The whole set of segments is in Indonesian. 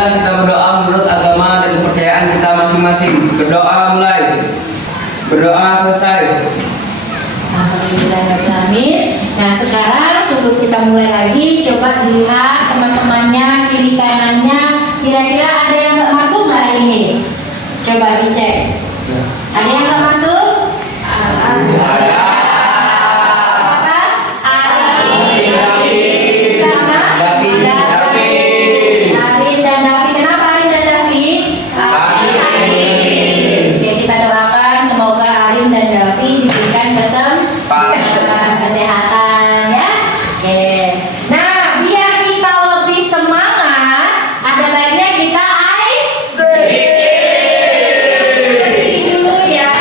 marilah kita berdoa menurut agama dan kepercayaan kita masing-masing. Berdoa mulai. Berdoa selesai. Alhamdulillahirrahmanirrahim. Nah sekarang sebelum kita mulai lagi, coba dilihat teman-temannya kiri kanannya. Kira-kira ada yang nggak masuk nggak hari ini? Coba dicek. Ada yang nggak masuk? Ada. Kesehatan ya. Oke. Nah, biar kita lebih semangat, ada baiknya kita ice breaking dulu ya.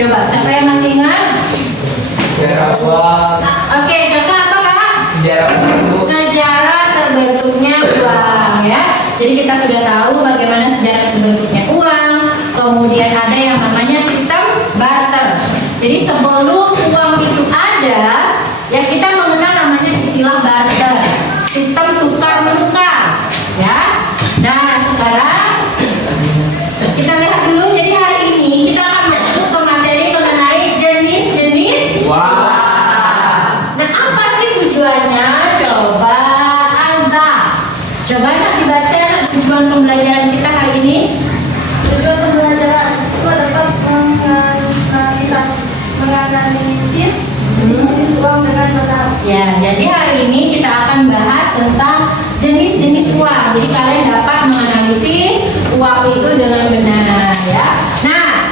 Coba, siapa yang masih ingat? Oke, kakak apa kak? Sejarah terbentuknya uang ya. Jadi kita sudah tahu bagaimana sejarah terbentuknya uang. Kemudian ada yang namanya sistem barter. Jadi sebelum uang itu ada, ya kita mengenal namanya istilah barter. Sistem tukar menukar, ya. Nah sekarang kita lihat dulu. Jadi hari ini kita akan masuk ke materi mengenai jenis-jenis uang. Nah apa sih tujuannya? Coba Azza. Coba nak dibaca tujuan pembelajaran kita hari ini. Tujuan pembelajaran itu dapat menganalisis jenis uang dengan benar. Ya, jadi hari ini kita akan bahas tentang jenis-jenis uang. Jadi kalian dapat menganalisis uang itu dengan benar, ya. Nah,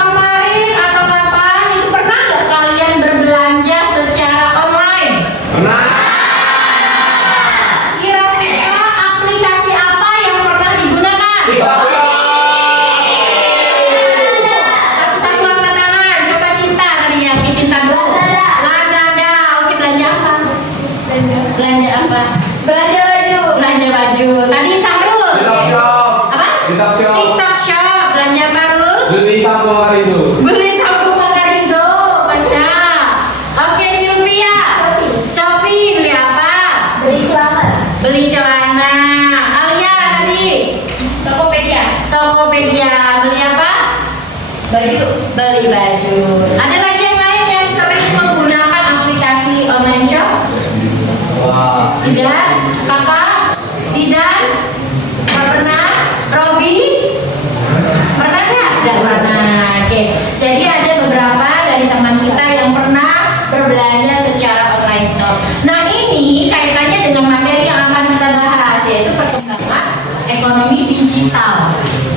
kemarin atau kapan itu pernah nggak kalian berbelanja secara online? Pernah. Kira-kira aplikasi apa yang pernah digunakan? Satu-satu angkat tangan. Coba Cinta tadi ya, Cinta dulu. Lazada. Oke, belanja apa? Belanja apa? Belanja baju. Belanja baju. Tadi Sahrul. Apa? TikTok Shop. TikTok Shop. Belanja apa, Rul? Beli sampo hari itu. Beli sampo Makarizo. Baca. Oke, Sylvia. Shopee. Beli apa? Beli celana. Beli celana. Alia tadi. Tokopedia. Tokopedia. Beli apa? Baju. Beli baju. Ada lagi yang lain yang sering menggunakan aplikasi online shop? Wah. Sidan? Kakak? Sidan? Nggak pernah? Robi? Pernah nggak? Nggak pernah. Oke. Jadi ada beberapa dari teman kita yang pernah berbelanja secara online shop. Nah ini kaitannya dengan materi yang akan kita bahas, yaitu perkembangan ekonomi digital.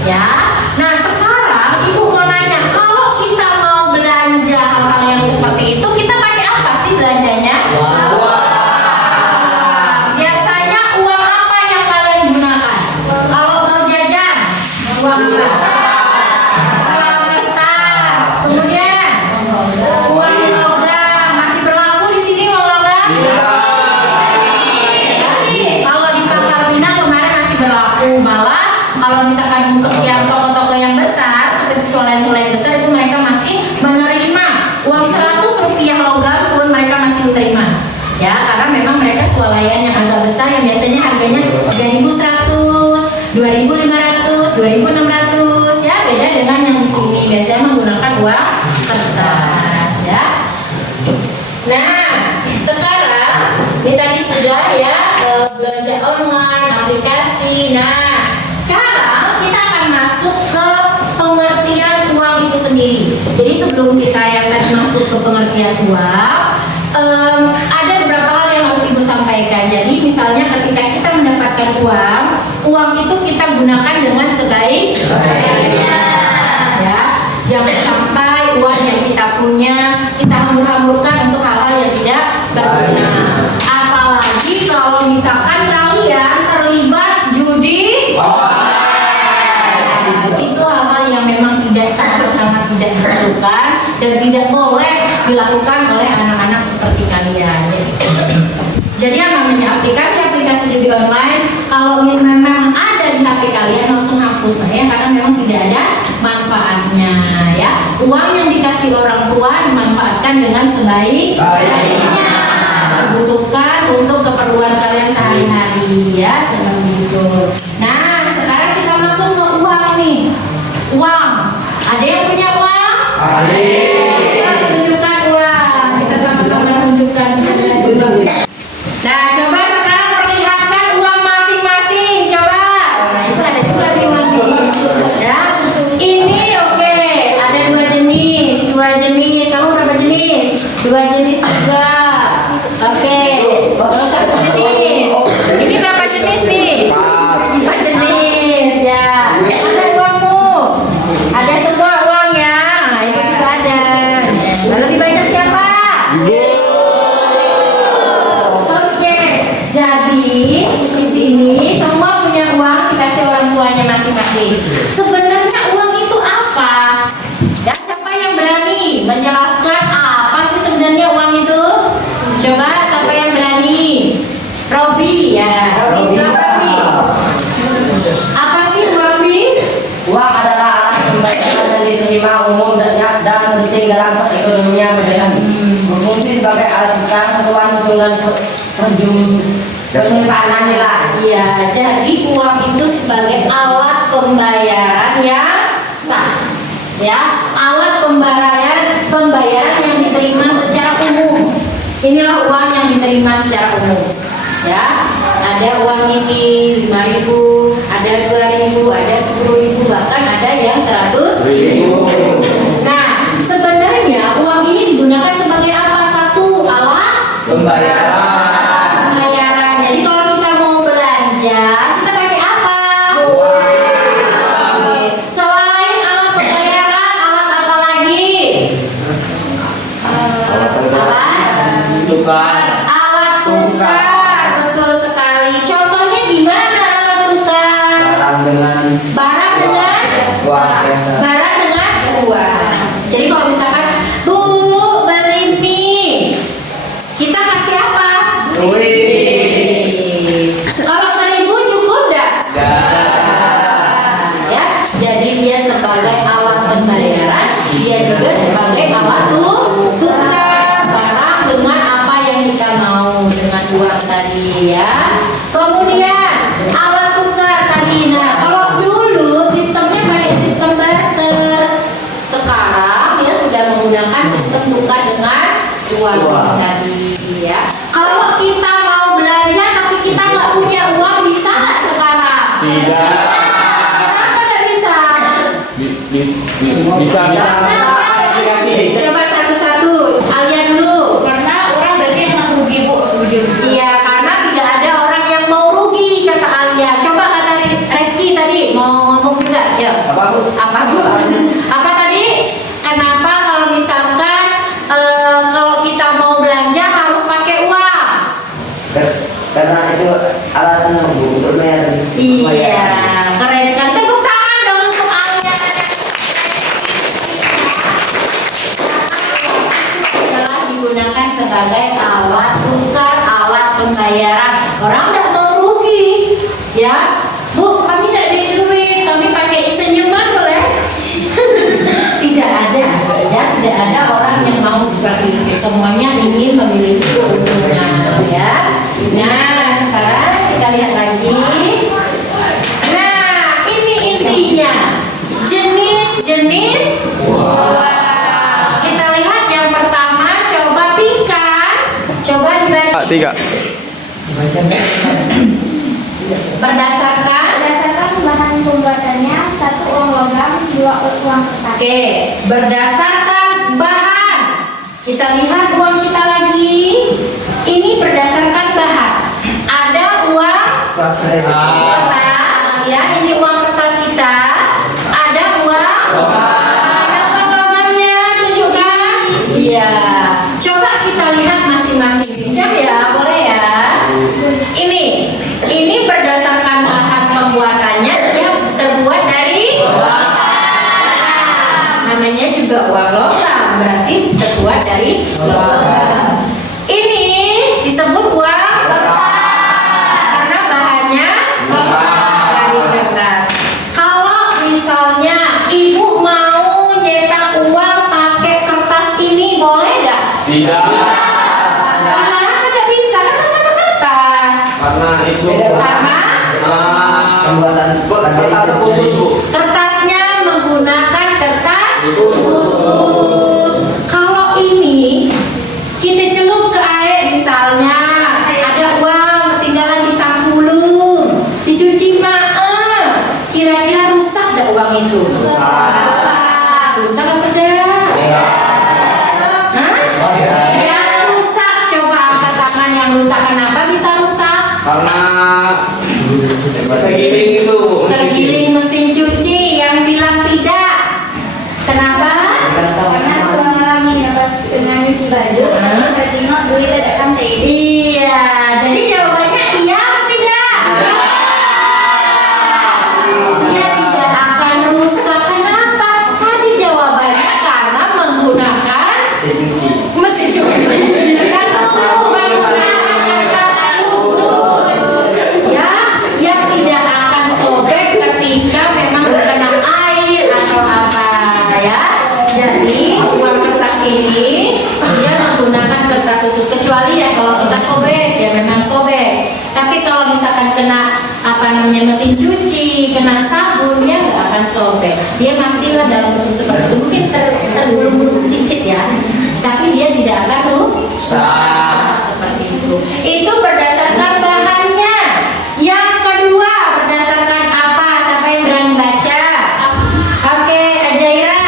Ya. Nah sekarang ibu mau nanya, kalau kita mau belanja hal-hal yang seperti itu, kita pakai apa sih belanjanya? Biasanya uang apa yang kalian gunakan? Kalau mau jajan, uang apa? Uang kertas. Kemudian uang logam. Masih berlaku di sini uang logam? ya, karena memang mereka swalayan yang agak besar yang biasanya harganya 3.100, 2.500, 2.600 ya, beda dengan yang di sini biasanya menggunakan uang kertas ya. Nah, sekarang ini tadi sudah ya belanja online, aplikasi. Nah, sekarang kita akan masuk ke pengertian uang itu sendiri. Jadi sebelum kita yang tadi masuk ke pengertian uang, ada beberapa hal yang harus Ibu sampaikan. Jadi misalnya ketika kita mendapatkan uang itu kita gunakan dengan sebaik-baiknya. Ya, jangan sampai uang yang kita punya kita hambur-hamburkan untuk hal-hal yang tidak berguna. Apalagi kalau misalkan kalian terlibat judi. Itu hal-hal yang memang sangat tidak diperlukan dan tidak boleh dilakukan oleh anak-anak seperti kalian. Jadi yang namanya aplikasi judi online, kalau memang ada di HP kalian langsung hapus ya, karena memang tidak ada manfaatnya ya. Uang yang dikasih orang tua dimanfaatkan dengan sebaik-baiknya, dibutuhkan untuk keperluan kalian sehari-hari ya, seperti itu. Nah, sekarang kita masuk ke uang nih. Uang, ada yang punya uang? Kita tunjukkan uang, kita sama-sama tunjukkan. Nah, coba sekarang perlihatkan uang masing-masing, coba. Nah, itu ada juga di uang ya. Ini oke, ada dua jenis. Kamu berapa jenis? Dua jenis juga. Oke, satu jenis. Ini berapa jenis nih? 4 jenis ya. Ada uangmu? Ada semua uang ya. Nah, itu juga ada. Nah, lebih banyak siapa? Oke, jadi di sini semua punya uang dikasih orang tuanya masing-masing. Sebenarnya uang itu apa? Ya, siapa yang berani menjelaskan apa sih sebenarnya uang itu? Coba siapa yang berani? Robi ya, Robi. Apa sih Robi? Uang adalah alat pembayaran yang diterima umum dan penting dalam perekonomian modern. Berfungsi sebagai alat tukar satuan hitungan penyimpanan nilai. Iya, jadi uang itu sebagai alat pembayaran yang sah. Ya, alat pembayaran yang diterima secara umum. Inilah uang yang diterima secara umum. Ya, ada uang ini 5.000, ada 2.000, ada 10.000, bahkan ada yang 100.000. Nah, sebenarnya uang ini digunakan sebagai apa? Satu alat pembayaran. Jadi kalau kita mau belanja, kita pakai apa? Selain alat pembayaran, alat apa lagi? Alat tukar, betul sekali. Contohnya gimana alat tukar? Barang dengan uang. Jadi kalau misalkan Bu beli mie, kita kasih apa? Duit. Kalau 1.000 cukup enggak? Ya, jadi dia sebagai alat pembayaran, dia juga sebagai alat tukar barang dengan apa yang kita mau dengan uang tadi ya. Kemudian alat tukar tadi. Nah, kalau dulu sistemnya pakai sistem barter. Sekarang dia sudah menggunakan sistem tukar dengan uang tadi ya. Kalau kita mau belanja tapi kita nggak punya uang, bisa nggak sekarang? Tidak. Kenapa nggak bisa? Bisa. Coba satu-satu. Alia dulu. Karena orang berarti yang rugi Bu. Iya, karena tidak ada orang yang mau rugi, kata Alia. Coba kata Reski tadi mau ngomong juga, ya. Apa Bu? Apa tadi? Kenapa kalau misalkan kalau kita mau belanja harus pakai uang? Karena itu alatnya untuk bayar. Iya, keren sekali. Tepuk tangan dong untuk Alia. Telah digunakan sebagai alat tukar, alat pembayaran. Orang nggak mau rugi, ya. Bu, kami tidak ada duit, kami pakai senyuman boleh? Tidak ada, ya. Tidak ada orang yang mau seperti itu. Semuanya ingin memiliki keuntungan. 3. Berdasarkan bahan pembuatannya, 1 uang logam, 2 uang kertas. Oke, berdasarkan bahan. Kita lihat uang kita lagi. Ini berdasarkan bahan. Ada uang kertas, ya. Ini uang kertas kita. Ada uang. Ada uang logamnya, tunjukkan. Iya. Coba kita lihat masing-masing. Pinjam ya, boleh ya. Ini berdasarkan bahan pembuatannya dia terbuat dari logam. Namanya juga uang logam, berarti terbuat dari logam. Ini disebut uang karena bahannya dari kertas. Kalau misalnya ibu mau nyetak uang pakai kertas ini, boleh nggak? Bisa. Karena tidak bisa, kan sama kertas. Karena itu Karena pembuatan kertas khusus, Bu. kertasnya menggunakan kertas khusus. Kalau ini kita celup ke air, misalnya ada uang ketinggalan di sampulung, dicuci kira-kira rusak gak uang itu? Rusak apa tidak? Hah? Yang rusak, coba angkat tangan yang rusak. Kenapa bisa rusak? Karena tergiling itu. Tergiling mesin cuci. Yang bilang tidak. Kenapa? Karena selama lagi pas tengah nyuci baju, saya tengok duit ada kantin. Iya, jadi jawabannya iya atau tidak? Dia tidak akan rusak. Kenapa? Tadi jawabannya karena menggunakan mesin cuci. Kan menggunakan kertas khusus, ya, yang tidak akan sobek ketika memang terkena air atau apa, ya. Jadi uang kertas ini dia menggunakan kertas khusus, kecuali ya kalau kertas sobek, ya memang sobek. Tapi kalau misalkan kena mesin cuci, kena sabun, dia nggak akan sobek. Dia masih lah dalam bentuk seperti itu, mungkin tergulung-gulung sedikit ya, tapi dia tidak akan rusak seperti itu. Itu berdasarkan bahannya. Yang kedua berdasarkan apa? Siapa yang berani baca? Oke, Ajaira.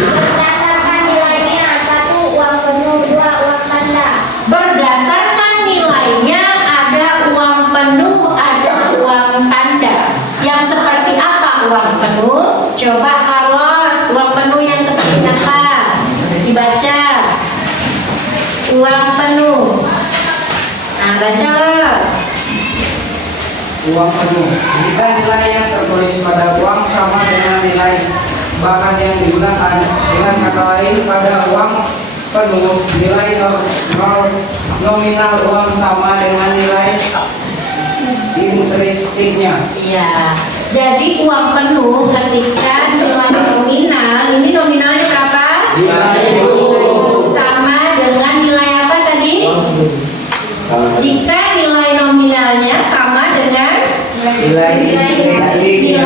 Berdasarkan nilainya, 1 uang penuh, 2 uang tanda. Berdasarkan nilainya ada uang penuh, ada uang tanda. Yang seperti apa uang penuh? Coba Carlos, uang penuh yang seperti apa? Dibaca. Uang penuh. Nah, baca Carlos. Uang penuh. Jika nilai yang tertulis pada uang sama dengan nilai bahan yang digunakan, dengan kata lain pada uang penuh nilai nominal uang sama dengan nilai intrinsiknya. Iya. Jadi uang penuh ketika nilai nominal, ini nominalnya berapa? Sama dengan nilai apa tadi? Jika nilai nominalnya sama dengan Nilai intrinsiknya.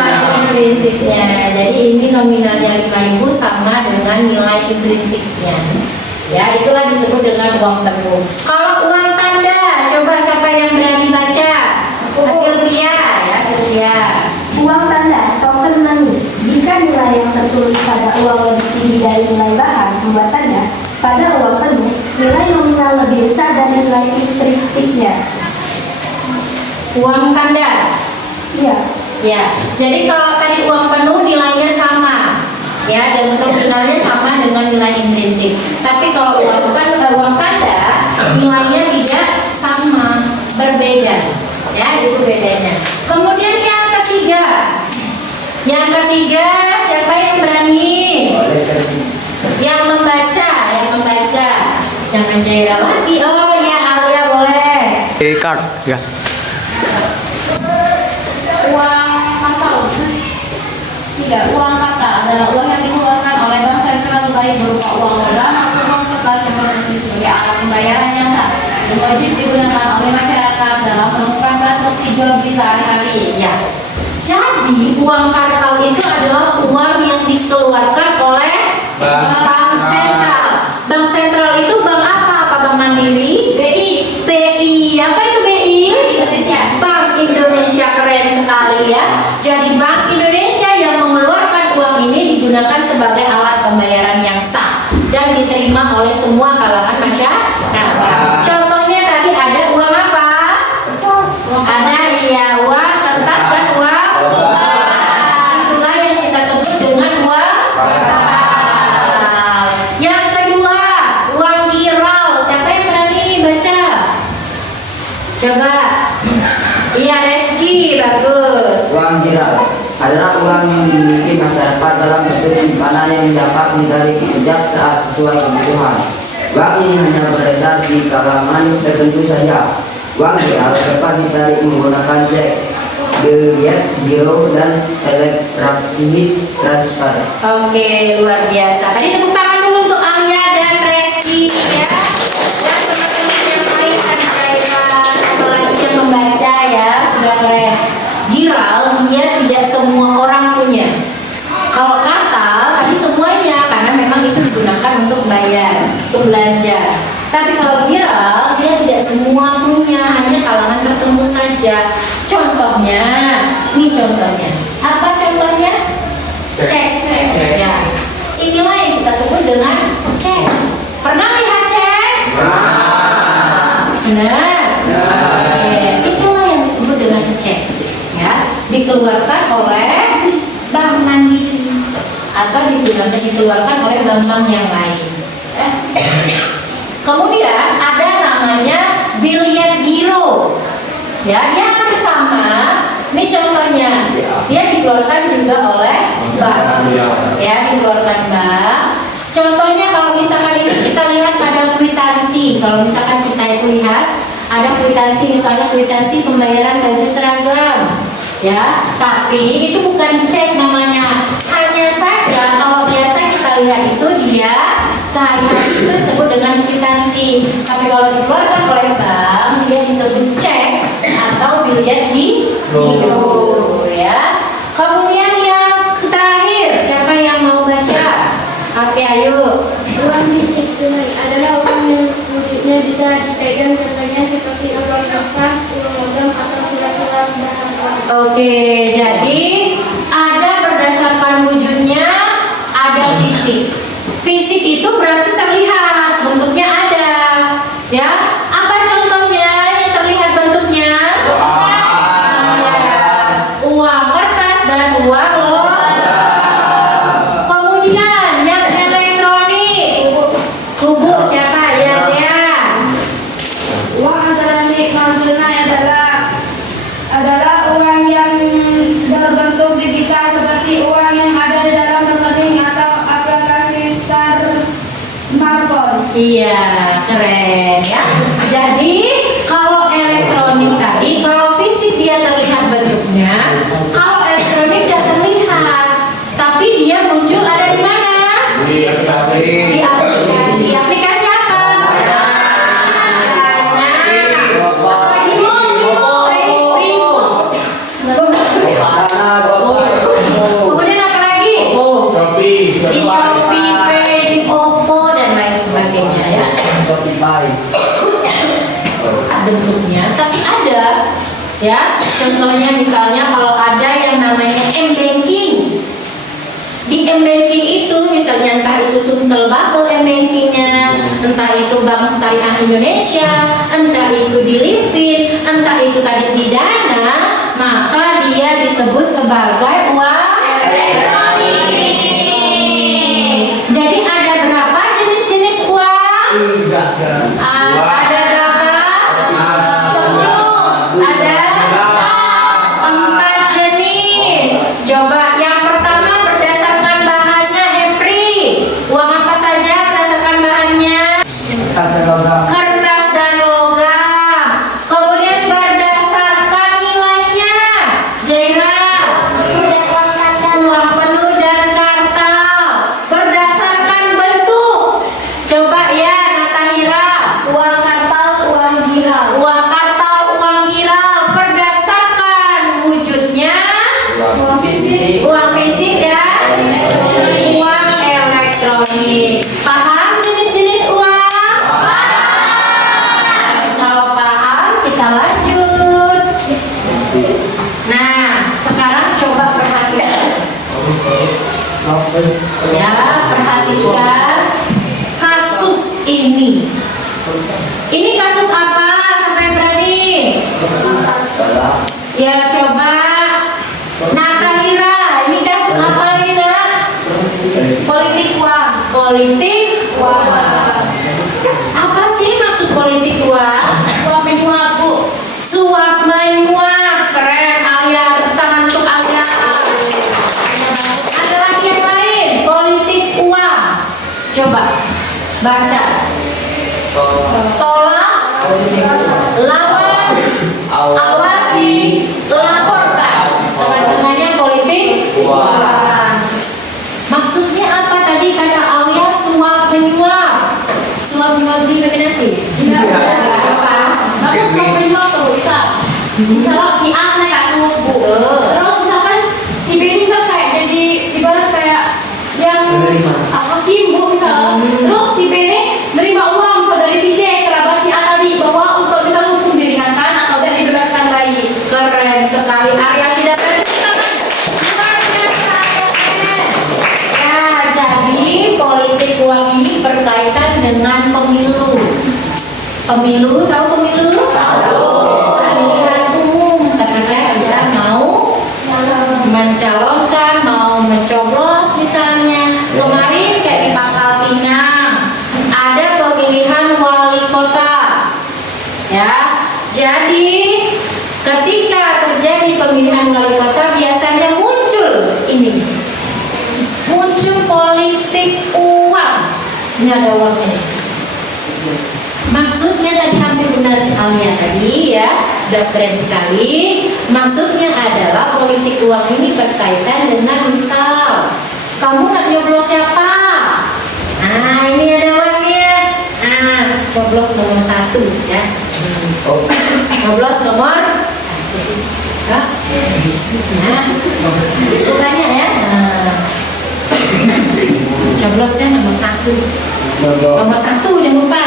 Jadi ini nominalnya 5.000 sama dengan nilai intrinsiknya. Ya, itulah disebut dengan uang penuh. Kalau uang tanda, coba siapa yang berani baca? Silvia, ya Silvia. Uang tanda, token menu. Jika nilai yang tertulis pada uang lebih tinggi dari nilai bahan pembuatannya, pada uang penuh, nilai nominal lebih besar dari nilai intrinsiknya. Uang tanda. Iya. Ya, jadi kalau tadi uang penuh nilainya sama, ya, dan nominalnya sama dengan nilai intrinsik. Tapi kalau uang tanda nilainya tidak sama, berbeda. Ya, itu bedanya. Kemudian yang ketiga, siapa yang berani? Yang membaca. Jangan Jaira lagi. Oh ya, Alia boleh. Card, ya. Uang kapal. Tidak, uang kata adalah uang yang dikeluarkan oleh bank sentral baik berupa uang logam atau uang kertas yang berfungsi sebagai alat pembayaran yang sah dan wajib digunakan oleh masyarakat dalam melakukan transaksi jual beli sehari-hari. Ya. Jadi uang kartal itu adalah uang yang dikeluarkan oleh bank sentral. Bank sentral itu bank apa? Apa bank Mandiri? BI. Coba. Iya, Reski, bagus. Uang giral adalah uang yang dimiliki masyarakat dalam bentuk simpanan yang dapat ditarik sejak saat sesuai kebutuhan. Uang ini hanya beredar di kalangan tertentu saja. Uang giral dapat ditarik menggunakan cek, biliet, giro, dan elektronik transfer. Oke, luar biasa. Tadi tepuk tangan dulu untuk Alia dan Reski ya. Dan teman-teman yang lain tadi Jaira, apalagi yang membaca ya, sudah keren. Giral dia tidak semua orang punya. Kalau kartal tadi semuanya karena memang itu digunakan untuk bayar, untuk belanja. Tapi kalau giral dia tidak semua punya, hanya kalangan tertentu saja. Contohnya, ini contohnya. Apa contohnya? Cek. Ya. Inilah yang kita sebut dengan cek. Pernah lihat cek? Benar. Oke. Itulah yang disebut dengan cek. Ya, dikeluarkan oleh bank mandiri atau dikeluarkan oleh bank-bank yang lain. Kemudian ada namanya biliet giro. Ya, dia hampir sama. Ini contohnya, dia dikeluarkan juga oleh bank. Ya, dikeluarkan bank. Contohnya kalau misalkan ini kita lihat pada kwitansi. Kalau misalkan kita itu lihat ada kwitansi, misalnya kwitansi pembayaran baju seragam. Ya, tapi itu bukan cek namanya. Hanya saja kalau biasa kita lihat itu dia sehari-hari itu disebut dengan kwitansi. Tapi kalau dikeluarkan oleh bank dia disebut cek atau biliet giro ya. Kemudian yang terakhir, siapa yang mau baca? Oke, ayo. Uang fisik tunai adalah uang yang wujudnya bisa dipegang, contohnya seperti uang kertas, uang logam, atau surat-surat bahan uang. Oke, jadi ada berdasarkan wujudnya, ada fisik. Fisik itu berarti terlihat, bentuknya ada. Ya, apa contohnya yang terlihat bentuknya? Uang kertas dan uang logam. Kemudian yang elektronik, kubu siapa? Ya, Zia. Uang antara milik non tunai adalah uang yang berbentuk digital seperti uang yang ada di dalam rekening atau aplikasi smartphone. Iya, keren ya. Jadi kalau elektronik tadi, kalau fisik dia terlihat bentuknya, kalau elektronik tidak terlihat, tapi dia muncul ada di mana? Di aplikasi. Aplikasi apa? Kemudian apa lagi? Di Shopee, Pay, di Oppo dan lain sebagainya ya. Bentuknya, tapi ada ya. Contohnya misalnya kalau ada yang namanya m-banking. Di m-banking itu misalnya entah itu Sumsel Bubble m-bankingnya, entah itu Bank Syariah Indonesia, entah itu di Livin, entah itu tadi di Dana, maka dia disebut sebagai uang elektronik. Jadi ada berapa jenis-jenis uang? Ada berapa? 10. Ada 4 jenis. Coba yang pertama berdasarkan bahannya, Hepri. Uang apa saja berdasarkan bahannya? Kertas dan logam. Kemudian berdasarkan nilainya, Jaira. Uang penuh dan kartal. Berdasarkan bentuk, coba ya Natahira. Uang kartal, uang giral. Uang kartal, uang giral. Berdasarkan wujudnya, uang fisik dan uang elektronik. Paham jenis-jenis uang? Kalau paham, kita lanjut. Nah, sekarang coba perhatikan. Ya, perhatikan kasus ini. Ini kasus apa sampai berani? Ya, coba Natahira, ini kasus apa ini, Nak? Politik uang. Politik uang. Apa sih maksud politik uang? Suap menyuap, Bu. Baca. Tolak, lawan, awasi, laporkan. Teman-temannya politik uang. Maksudnya apa tadi kata Alia? Suap menyuap. Suap menyuap di kombinasi? Enggak. Apa? Maksud suap menyuap tuh bisa. Kalau si A naik kasus bu, terus misalkan si B ini bisa kayak jadi ibarat kayak yang hakim bu misalnya, terus si B ini nerima uang misal dari si D kerabat si A tadi bahwa untuk bisa hukum diringankan atau tidak dibebaskan bayi. Keren sekali. Arya sudah ya, jadi politik uang ini berkaitan dengan pemilu. Pemilu, tahu pemilu? Tahu. Pemilihan umum, karena kita mau mencalonkan, mau mencoblos misalnya. Kemarin kayak di Pangkal Pinang ada pemilihan wali kota. Ya, jadi ketika terjadi pemilihan wali kota biasanya muncul ini, muncul politik uang. Ini ada uangnya. Maksudnya tadi hampir benar soalnya tadi ya, udah keren sekali. Maksudnya adalah politik uang ini berkaitan dengan misal kamu nak nyoblos siapa? Nah ini ada uangnya. Nah coblos nomor 1 ya. Coblos nomor 1. Nah, itu banyak ya. Nah. Coblosnya nomor 1. Nomor 1 jangan lupa.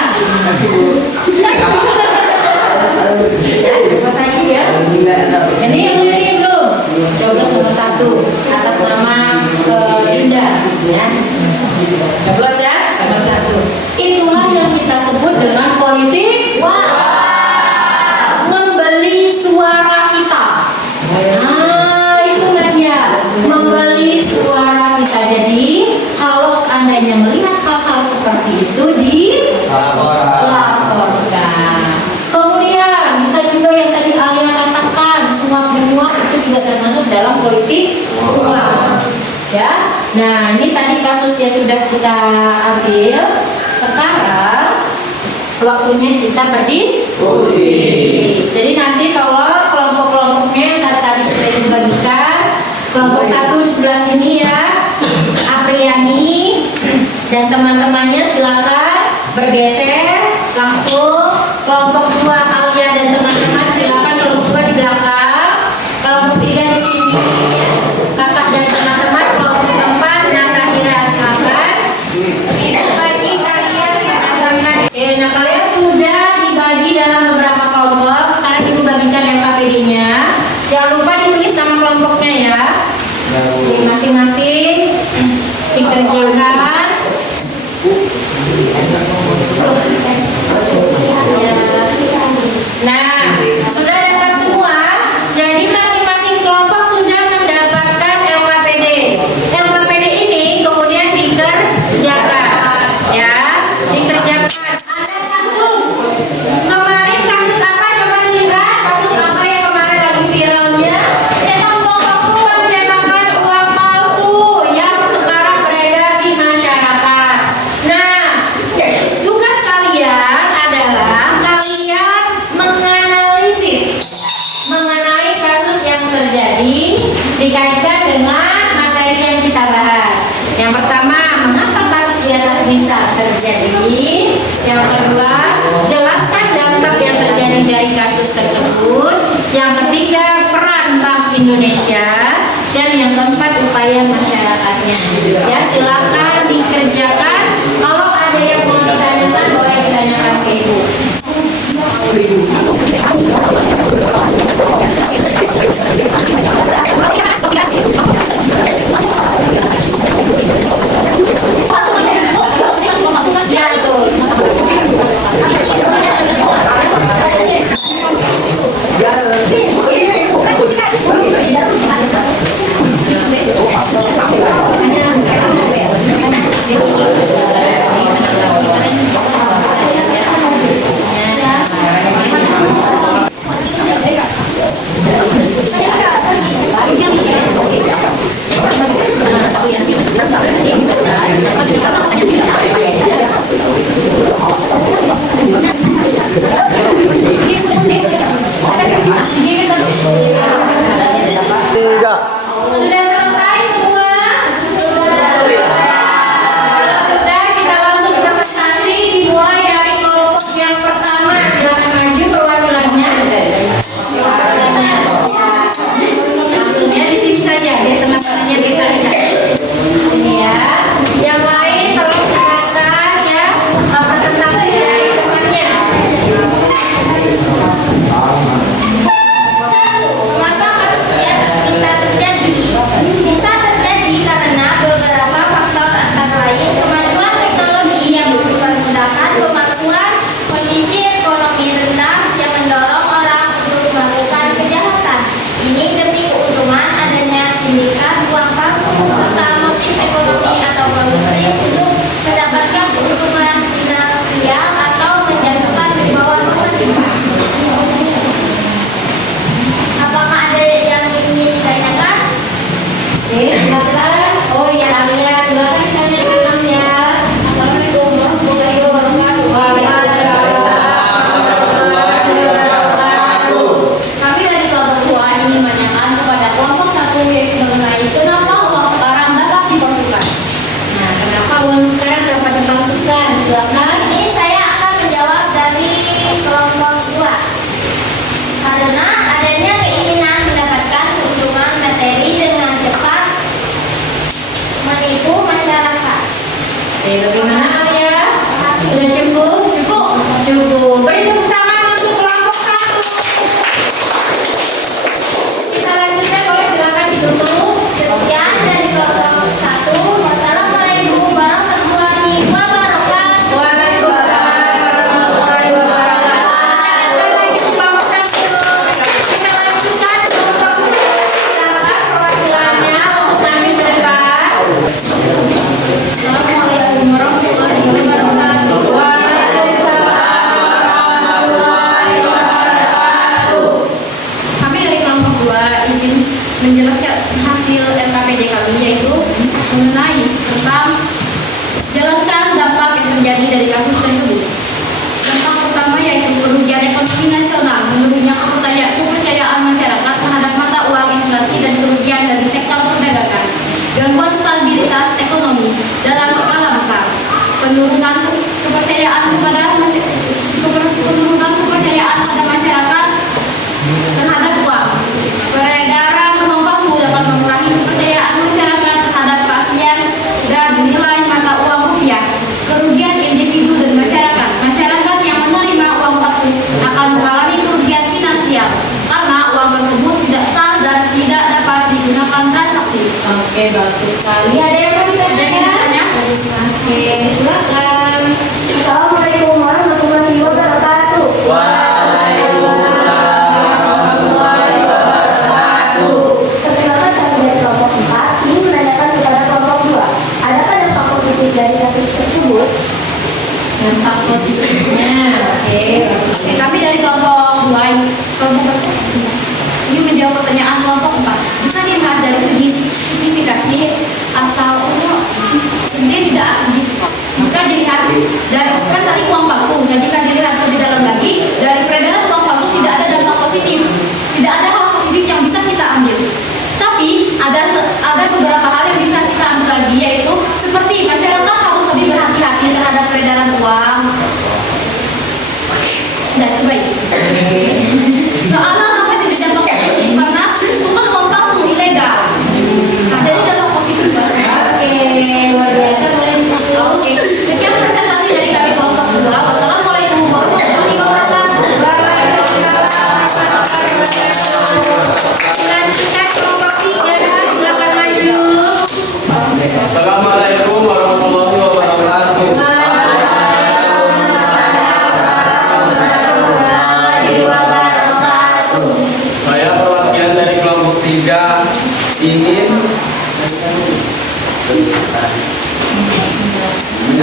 Pas lagi ya. Ini yang lihat belum? Coblos nomor 1 atas nama Dinda ya. Coblos ya nomor 1. Itulah yang kita sebut dengan politik membeli suara kita. Nah, itulah dia, membeli suara kita. Jadi, kalau seandainya melihat hal-hal seperti itu dilaporkan. Kemudian bisa juga yang tadi Alia katakan, suap menyuap itu juga termasuk dalam politik uang. Ya, nah ini tadi kasus yang sudah kita ambil. Sekarang waktunya kita berdiskusi. Jadi nanti kalau kelompok-kelompoknya saat tadi sudah dibagikan, kelompok 1 di sebelah sini ya, Apriani dan teman-temannya silakan bergeser langsung. Kelompok 2 Alia dan teman-teman silakan kelompok 2 di belakang. Kelompok 3 di sini kakak dan teman-teman. Kelompok 4 Nakahira silakan. Itu bagi kalian berdasarkan. Nah kalian sudah dibagi dalam beberapa kelompok. Sekarang ibu bagikan LKPD-nya. Jangan lupa ditulis nama kelompoknya ya. Masing-masing dikerjakan. Nah, sudah dapat semua. Jadi masing-masing kelompok sudah mendapatkan LKPD. LKPD ini kemudian dikerjakan, ya, dikerjakan. Ada kasus. Kemarin kasus apa? Coba lihat kasus apa yang kemarin lagi viralnya? Pencetakan uang palsu yang sekarang beredar di masyarakat. Nah, tugas kalian adalah kalian menganalisis mengenai kasus yang terjadi dikaitkan dengan materi yang kita bahas. Yang pertama, mengapa kasus di atas bisa terjadi? Yang kedua, jelaskan dampak yang terjadi dari kasus tersebut. Yang ketiga, peran Bank Indonesia. Dan yang keempat, upaya masyarakatnya. Ya, silakan dikerjakan. Kalau ada yang mau ditanyakan, boleh ditanyakan ke Ibu. Ya, betul.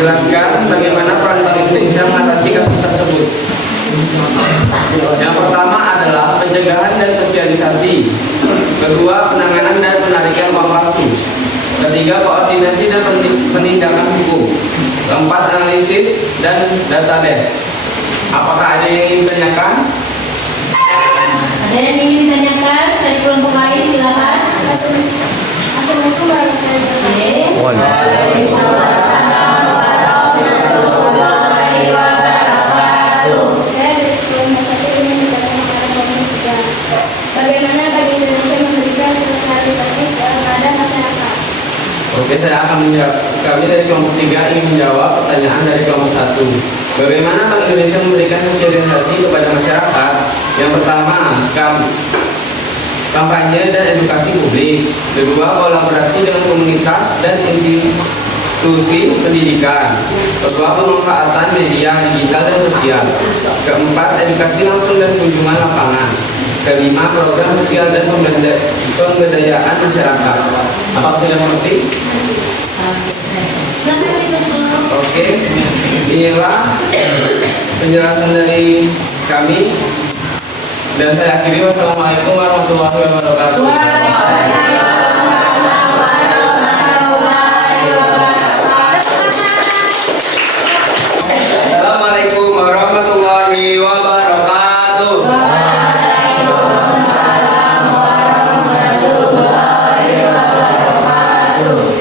Jelaskan bagaimana peran Bank Indonesia mengatasi kasus tersebut. Yang pertama adalah pencegahan dan sosialisasi. Kedua, penanganan dan penarikan uang palsu. Ketiga, koordinasi dan penindakan hukum. Keempat, analisis dan database. Apakah ada yang ingin ditanyakan? Ada yang ingin ditanyakan dari kelompok lain? Silakan. Assalamualaikum warahmatullahi wabarakatuh. Waalaikumsalam warahmatullahi wabarakatuh. Saya dari kelompok 1 ingin bertanya kepada kelompok 3. Bagaimana Bank Indonesia memberikan sosialisasi kepada masyarakat? Oke, saya akan menjawab. Kami dari kelompok 3 ingin menjawab pertanyaan dari kelompok 1. Bagaimana Bank Indonesia memberikan sosialisasi kepada masyarakat? Yang pertama, kampanye dan edukasi publik. Kedua, kolaborasi dengan komunitas dan institusi pendidikan. Kedua, pemanfaatan media digital dan sosial. Keempat, edukasi langsung dan kunjungan lapangan. Kelima, program sosial dan pemberdayaan masyarakat. Apakah sudah mengerti? Silakan ditutup. Oke, inilah penjelasan dari kami. Dan saya akhiri, wassalamualaikum warahmatullahi wabarakatuh. Assalamualaikum warahmatullahi wabarakatuh.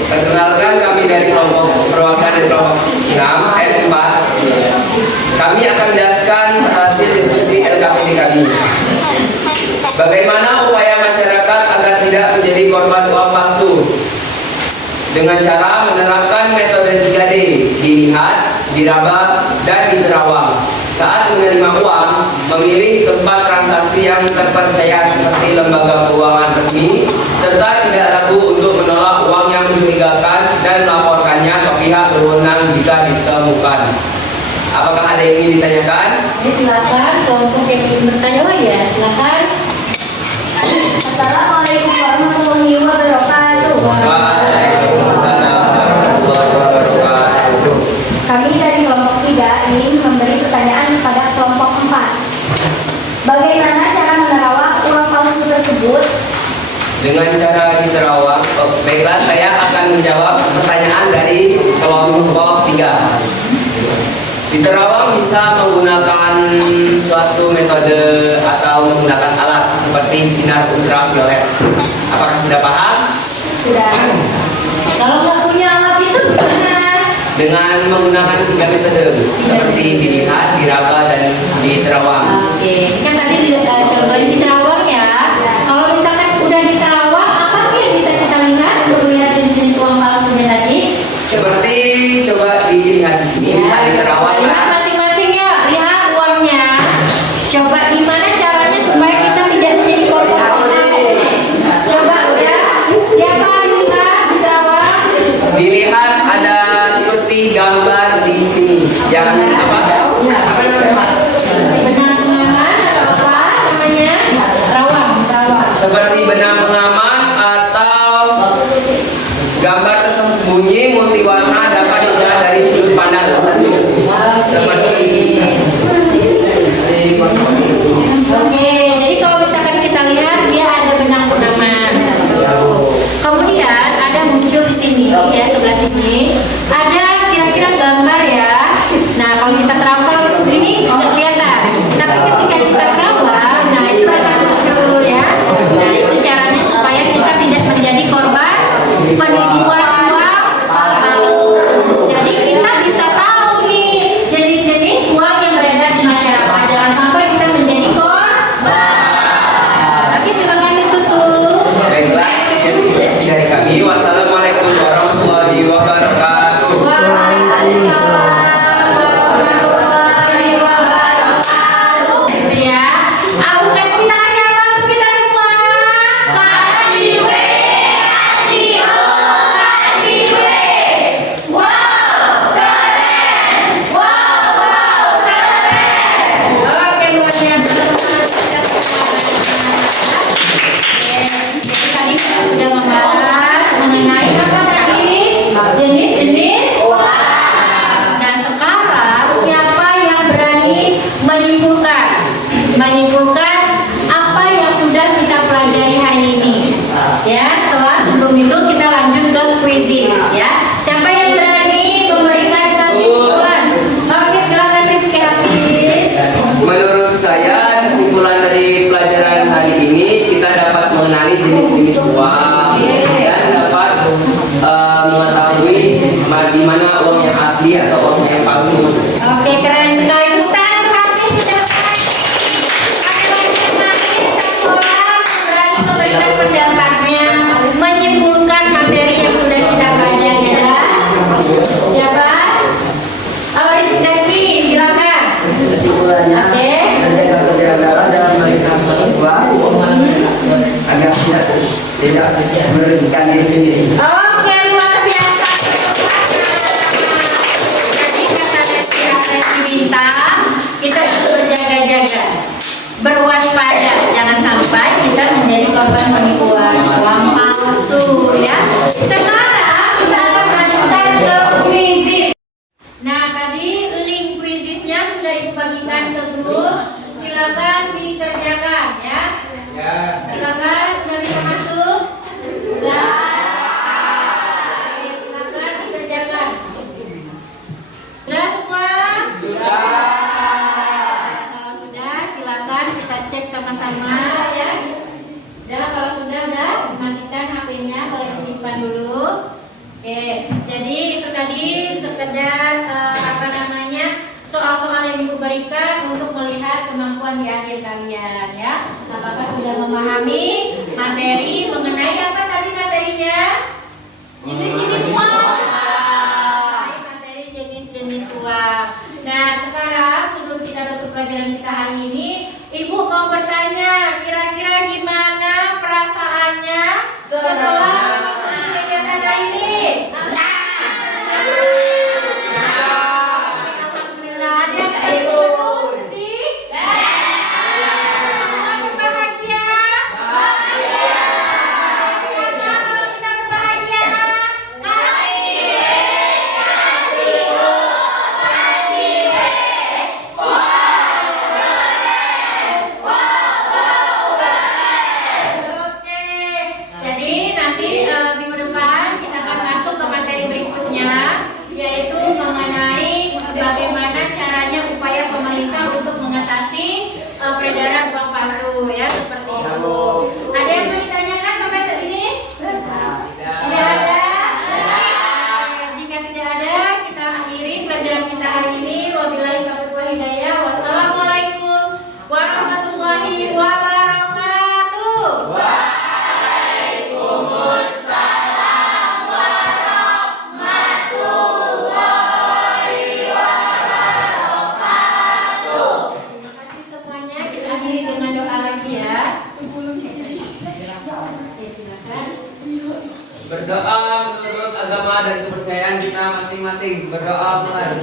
Perkenalkan, kami dari kelompok perwakilan dari kelompok 6 R4. Kami akan menjelaskan hasil diskusi LKPD kami. Bagaimana upaya masyarakat agar tidak menjadi korban uang palsu? Dengan cara menerapkan metode 3D, dilihat, diraba, dan diterawang. Saat menerima uang, memilih tempat transaksi yang terpercaya seperti lembaga keuangan resmi, serta tidak ragu untuk menolak uang yang mencurigakan dan melaporkannya ke pihak berwenang jika ditemukan. Apakah ada yang ingin ditanyakan? Ya, silakan kelompok yang ingin bertanya. Oh ya, silakan. Assalamualaikum warahmatullahi wabarakatuh. Waalaikumsalam warahmatullahi wabarakatuh. Kami dari kelompok 3 ingin memberi pertanyaan kepada kelompok 4. Bagaimana cara menerawang uang palsu tersebut? Dengan cara diterawang, baiklah, saya akan menjawab pertanyaan dari kelompok 3. Diterawang bisa menggunakan suatu metode atau menggunakan alat seperti sinar ultraviolet. Apakah sudah paham? Sudah. Kalau nggak punya alat itu gimana? Dengan menggunakan 3 metode seperti dilihat, diraba, dan diterawang. Oke, ini kan tadi contohnya diterawang ya. Kalau misalkan udah diterawang, apa sih yang bisa kita lihat untuk melihat jenis-jenis uang palsunya tadi? Seperti coba dilihat di sini, bisa diterawang Lihat kan? masing-masing ya, lihat uangnya. Coba gimana caranya supaya kita tidak menjadi korban palsu? Coba udah, diapain kita diterawang? Dilihat ada seperti gambar di sini. Yang apa? Benang pengaman atau apa namanya? Terawang. Seperti benang pengaman atau gambar tersembunyi multiwarna dapat dilihat dari sudut pandang tertentu. Seperti Oke, jadi kalau misalkan kita lihat dia ada benang pengaman satu. Kemudian ada muncul di sini ya, sebelah sini ada kira-kira gambar ya. Nah, kalau kita terawang langsung begini nggak kelihatan. Tapi ketika kita terawang, nah itu akan muncul ya. Nah, itu caranya supaya menyimpulkan apa yang sudah kita pelajari hari ini. Ya, sebelum itu kita lanjut ke quizzes ya. Siapa yang berani memberikan kesimpulan? Oke, silakan Rifki Hafiz. Menurut saya kesimpulan dari pelajaran hari ini kita dapat mengenali jenis-jenis uang dan dapat mengetahui di mana uang yang asli atau uang yang palsu. Oke, keren sekali. Tepuk tangan untuk Hafiz. Ada lagi yang lain, satu orang berani memberikan pendapatnya, menyimpulkan materi yang sudah kita pelajari ya. Siapa? Rizky, silakan. Kesimpulannya, Oke. menjaga perdagangan dan memberikan uang agar tidak merugikan diri sendiri. Oke, luar biasa. Jadi kata Rizky minta kita harus berjaga-jaga, berwaspada, jangan sampai kita menjadi korban penipuan uang palsu ya. Sekarang kita akan lanjutkan ke quizzes. Nah, tadi link quizzesnya sudah Ibu bagikan ke grup. Silakan dikerjakan ya. Ya. Silakan, udah bisa masuk? Sudah. Oke, silakan dikerjakan. Sudah semua? Kalau sudah, silakan kita cek sama-sama ya. Udah, kalau sudah matikan HP-nya, boleh disimpan dulu. Oke, jadi itu tadi sekedar soal-soal yang Ibu berikan untuk melihat kemampuan di akhir kalian ya. Apakah sudah memahami materi mengenai apa tadi materinya? Jenis-jenis uang. Materi jenis-jenis uang. Nah, sekarang sebelum kita tutup pelajaran kita hari ini, Ibu mau bertanya, kira-kira gimana perasaannya setelah mengikuti kegiatan hari ini? Peredaran uang palsu ya, seperti itu. Ada yang mau ditanyakan sampai saat ini? Tidak ada? Jika tidak ada, kita akhiri pelajaran kita hari ini. Wabillahi taufiq wal hidayah. Wassalamualaikum warahmatullahi wabarakatuh. Waalaikumsalam warahmatullahi wabarakatuh. Terima kasih semuanya. Kita akhiri dengan doa lagi ya. Oke, silakan. Berdoa menurut agama dan kepercayaan kita masing-masing. Berdoa mulai.